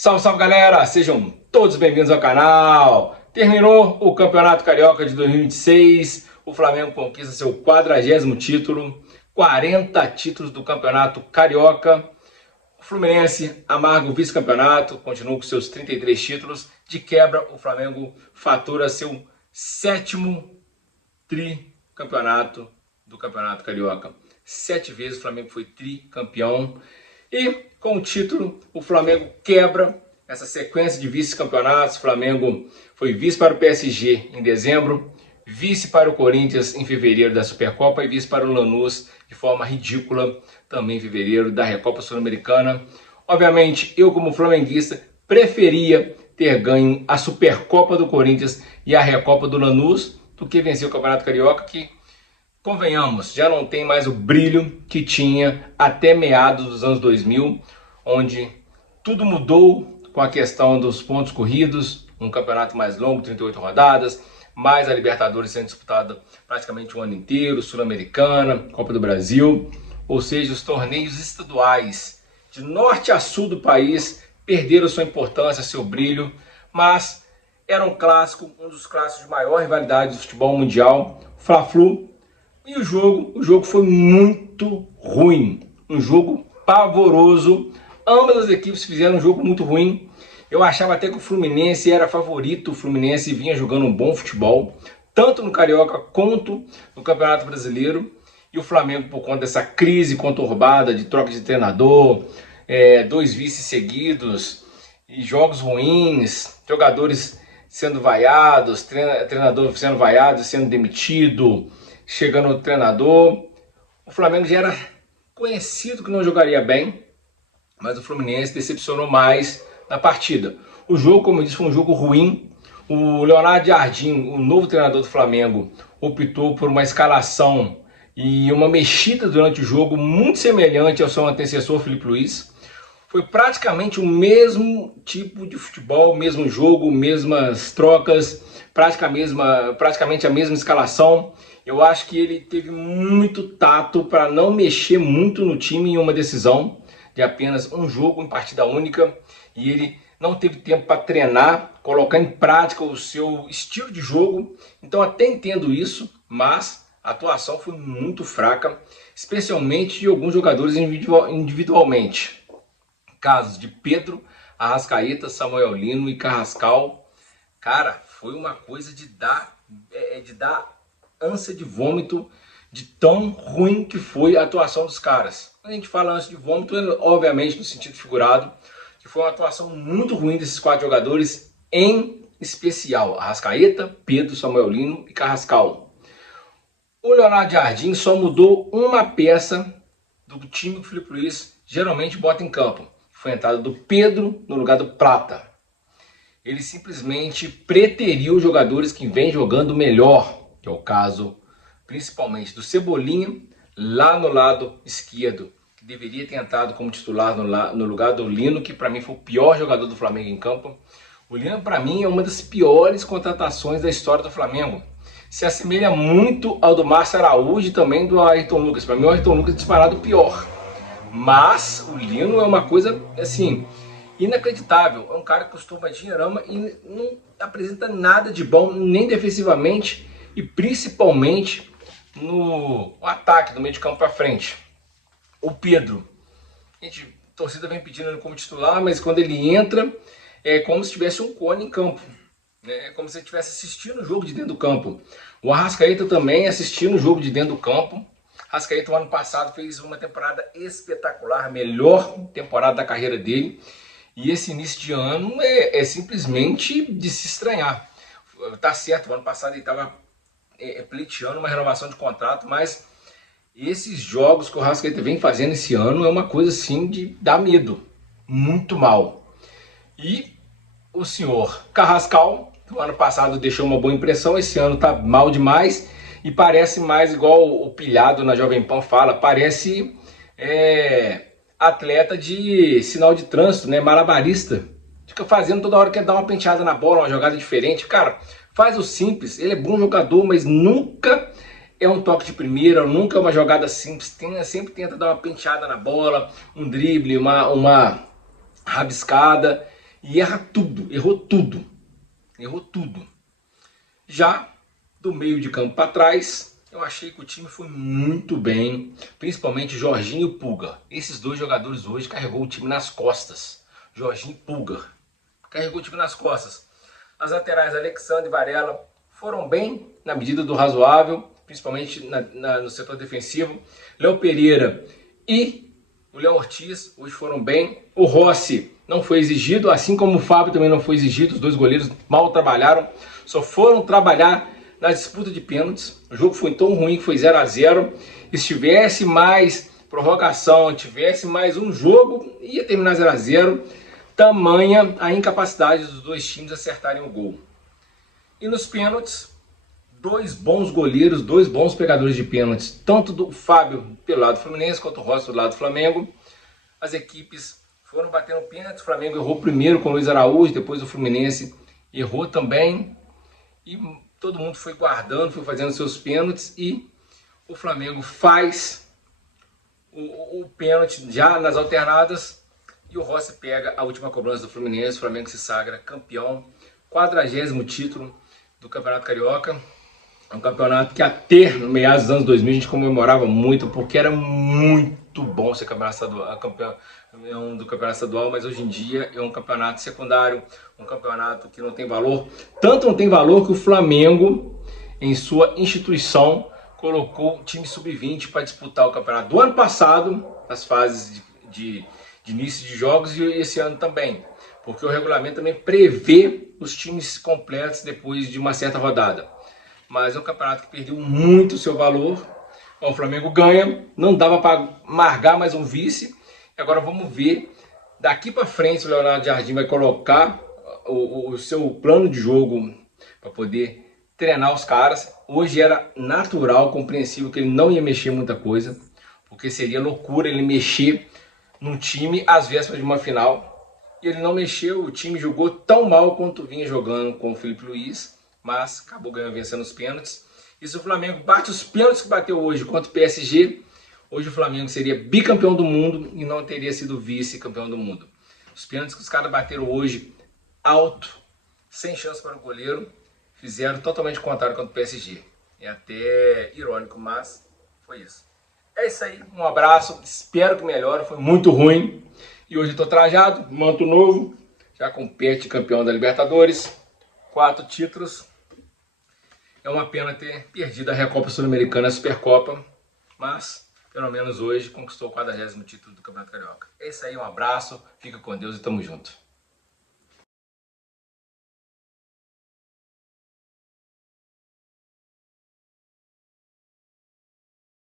Salve, salve galera! Sejam todos bem-vindos ao canal! Terminou o Campeonato Carioca de 2026, o Flamengo conquista seu 40º título, 40 títulos do Campeonato Carioca. O Fluminense amarga o vice-campeonato, continua com seus 33 títulos. De quebra, o Flamengo fatura seu 7º tricampeonato do Campeonato Carioca. 7 vezes o Flamengo foi tricampeão. E com o título, o Flamengo quebra essa sequência de vice-campeonatos. O Flamengo foi vice para o PSG em dezembro, vice para o Corinthians em fevereiro da Supercopa e vice para o Lanús de forma ridícula também em fevereiro da Recopa Sul-Americana. Obviamente, eu como flamenguista preferia ter ganho a Supercopa do Corinthians e a Recopa do Lanús do que vencer o Campeonato Carioca, que, convenhamos, já não tem mais o brilho que tinha até meados dos anos 2000, onde tudo mudou com a questão dos pontos corridos, um campeonato mais longo, 38 rodadas, mais a Libertadores sendo disputada praticamente o ano inteiro, Sul-Americana, Copa do Brasil, ou seja, os torneios estaduais de norte a sul do país perderam sua importância, seu brilho, mas era um clássico, um dos clássicos de maior rivalidade do futebol mundial, Fla-Flu. E o jogo foi muito ruim, um jogo pavoroso. Ambas as equipes fizeram um jogo muito ruim. Eu achava até que o Fluminense era favorito, o Fluminense vinha jogando um bom futebol, tanto no Carioca quanto no Campeonato Brasileiro. E o Flamengo, por conta dessa crise conturbada de troca de treinador, 2 vices seguidos, e jogos ruins, jogadores sendo vaiados, treinador sendo vaiado, sendo demitido, chegando o treinador. O Flamengo já era conhecido que não jogaria bem, mas o Fluminense decepcionou mais na partida. O jogo, como eu disse, foi um jogo ruim. O Leonardo Jardim, o novo treinador do Flamengo, optou por uma escalação e uma mexida durante o jogo muito semelhante ao seu antecessor Felipe Luiz. Foi praticamente o mesmo tipo de futebol, mesmo jogo, mesmas trocas, praticamente a mesma escalação. Eu acho que ele teve muito tato para não mexer muito no time em uma decisão de apenas um jogo em partida única, e ele não teve tempo para treinar, colocar em prática o seu estilo de jogo. Então até entendo isso, mas a atuação foi muito fraca, especialmente de alguns jogadores individualmente. Casos de Pedro, Arrascaeta, Samuel Lino e Carrascal. Cara, foi uma coisa de dar ânsia de vômito, de tão ruim que foi a atuação dos caras. Quando a gente fala ânsia de vômito, obviamente no sentido figurado, que foi uma atuação muito ruim desses 4 jogadores, em especial Arrascaeta, Pedro, Samuel Lino e Carrascal. O Leonardo Jardim só mudou uma peça do time que o Felipe Luiz geralmente bota em campo. Foi a entrada do Pedro no lugar do Prata. Ele simplesmente preteriu os jogadores que vêm jogando melhor, que é o caso principalmente do Cebolinha, lá no lado esquerdo, que deveria ter entrado como titular no lugar do Lino, que para mim foi o pior jogador do Flamengo em campo. O Lino, para mim, é uma das piores contratações da história do Flamengo. Se assemelha muito ao do Márcio Araújo e também do Ayrton Lucas. Para mim, o Ayrton Lucas é disparado pior. Mas o Lino é uma coisa, assim, inacreditável. É um cara que custou uma dinheirama e não apresenta nada de bom, nem defensivamente e principalmente no ataque, do meio de campo para frente. O Pedro, a torcida vem pedindo ele como titular, mas quando ele entra, é como se tivesse um cone em campo. É como se ele estivesse assistindo o jogo de dentro do campo. O Arrascaeta também assistindo o jogo de dentro do campo. Arrascaeta, o ano passado, fez uma temporada espetacular, a melhor temporada da carreira dele. E esse início de ano é simplesmente de se estranhar. Tá certo, o ano passado ele estava pleiteando uma renovação de contrato, mas esses jogos que o Arrascaeta vem fazendo esse ano é uma coisa assim de dar medo. Muito mal. E o senhor Carrascal, que o ano passado deixou uma boa impressão, esse ano tá mal demais. E parece mais igual o Pilhado na Jovem Pan fala, parece atleta de sinal de trânsito, né? Malabarista. Fica fazendo toda hora que dar uma penteada na bola, uma jogada diferente. Cara, faz o simples, ele é bom jogador, mas nunca é um toque de primeira, nunca é uma jogada simples. Sempre tenta dar uma penteada na bola, um drible, uma rabiscada. e erra tudo, errou tudo. Errou tudo. Já do meio de campo para trás, eu achei que o time foi muito bem, principalmente Jorginho e Pulgar. Esses dois jogadores hoje carregou o time nas costas. Jorginho e Pulgar carregou o time nas costas. As laterais, Alexandre e Varela, foram bem na medida do razoável, principalmente no setor defensivo. Léo Pereira e o Léo Ortiz hoje foram bem. O Rossi não foi exigido, assim como o Fábio também não foi exigido. Os dois goleiros mal trabalharam, só foram trabalhar na disputa de pênaltis. O jogo foi tão ruim que foi 0 a 0. E se tivesse mais prorrogação, tivesse mais um jogo, ia terminar 0 a 0. Tamanha a incapacidade dos dois times acertarem o gol. E nos pênaltis, dois bons goleiros, dois bons pegadores de pênaltis, tanto do Fábio pelo lado do Fluminense quanto o Rossi do lado do Flamengo. As equipes foram batendo pênalti, o Flamengo errou primeiro com o Luiz Araújo, depois o Fluminense errou também. E todo mundo foi guardando, foi fazendo seus pênaltis e o Flamengo faz o pênalti já nas alternadas e o Rossi pega a última cobrança do Fluminense. O Flamengo se sagra campeão, 40º título do Campeonato Carioca. É um campeonato que até no meados dos anos 2000 a gente comemorava muito, porque era muito bom ser campeão do campeonato estadual, mas hoje em dia é um campeonato secundário, um campeonato que não tem valor. Tanto não tem valor que o Flamengo, em sua instituição, colocou o time sub-20 para disputar o campeonato do ano passado, as fases de início de jogos, e esse ano também, porque o regulamento também prevê os times completos depois de uma certa rodada. Mas é um campeonato que perdeu muito o seu valor. O Flamengo ganha, não dava para amargar mais um vice. Agora vamos ver, daqui para frente o Leonardo Jardim vai colocar o seu plano de jogo para poder treinar os caras. Hoje era natural, compreensível que ele não ia mexer muita coisa, porque seria loucura ele mexer num time às vésperas de uma final. E ele não mexeu, o time jogou tão mal quanto vinha jogando com o Felipe Luiz, mas acabou ganhando, vencendo os pênaltis. E se o Flamengo bate os pênaltis que bateu hoje contra o PSG, hoje o Flamengo seria bicampeão do mundo e não teria sido vice-campeão do mundo. Os pênaltis que os caras bateram hoje, alto, sem chance para o goleiro, fizeram totalmente o contrário contra o PSG. É até irônico, mas foi isso. É isso aí, um abraço, espero que melhore, foi muito ruim. E hoje estou trajado, manto novo, já compete campeão da Libertadores, 4 títulos. É uma pena ter perdido a Recopa Sul-Americana, a Supercopa, mas pelo menos hoje conquistou o 40º título do Campeonato Carioca. É isso aí, um abraço, fica com Deus e tamo junto.